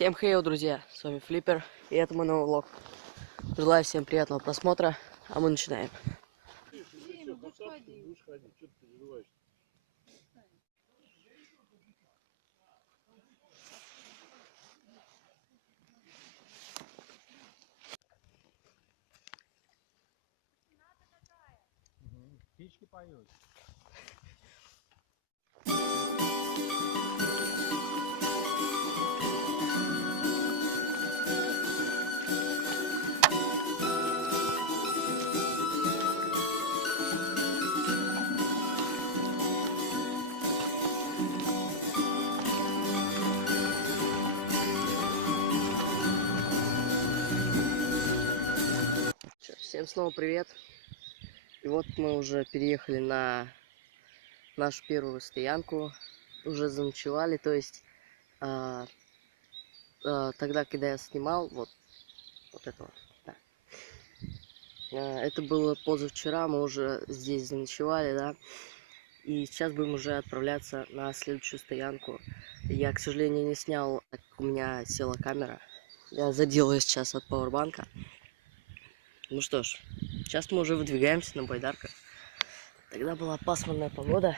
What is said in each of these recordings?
Всем хей, друзья, с вами Флиппер, и это мой новый влог. Желаю всем приятного просмотра, а мы начинаем. Птички поют. Всем снова привет. И вот мы уже переехали на нашу первую стоянку, уже заночевали, то есть тогда, когда я снимал, вот это вот, да. Это было позавчера, мы уже здесь заночевали, да, и сейчас будем уже отправляться на следующую стоянку. Я, к сожалению, не снял, так как у меня села камера, я задел ее сейчас от пауэрбанка. Ну что ж, сейчас мы уже выдвигаемся на байдарках. Тогда была пасмурная погода.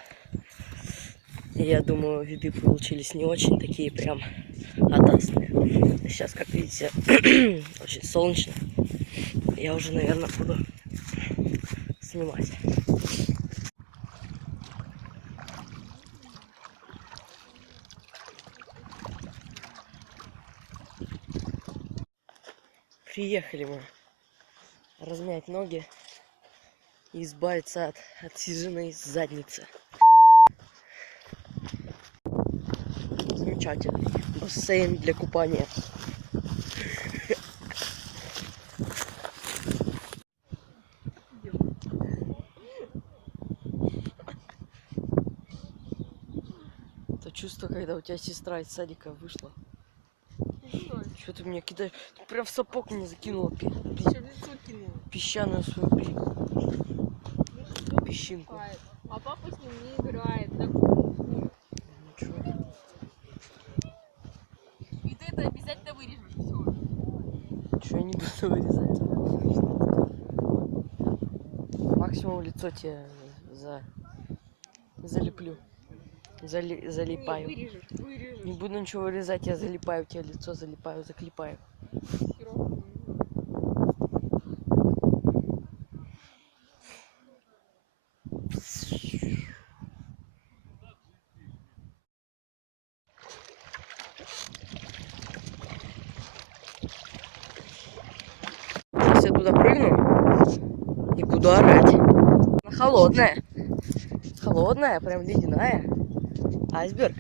И я думаю, виды получились не очень такие прям атасные. Сейчас, как видите, очень солнечно. Я уже, наверное, буду снимать. Приехали мы размять ноги и избавиться от отсиженной задницы. Замечательный бассейн для купания. То чувство, когда у тебя сестра из садика вышла. Что ты меня кидаешь? Ты прям в сапог мне закинула песчаную свою песчинку. А папа с ним не играет. Так... Ничего. И ты это обязательно вырежешь. Все. Ничего я не буду вырезать. Максимум лицо тебе залеплю. Залипаю. Вырежешь. Не буду ничего вырезать, я залипаю тебе лицо, залипаю, заклепаю. Сейчас я туда прыгну и буду орать. Она холодная. Холодная, прям ледяная. Айсберг.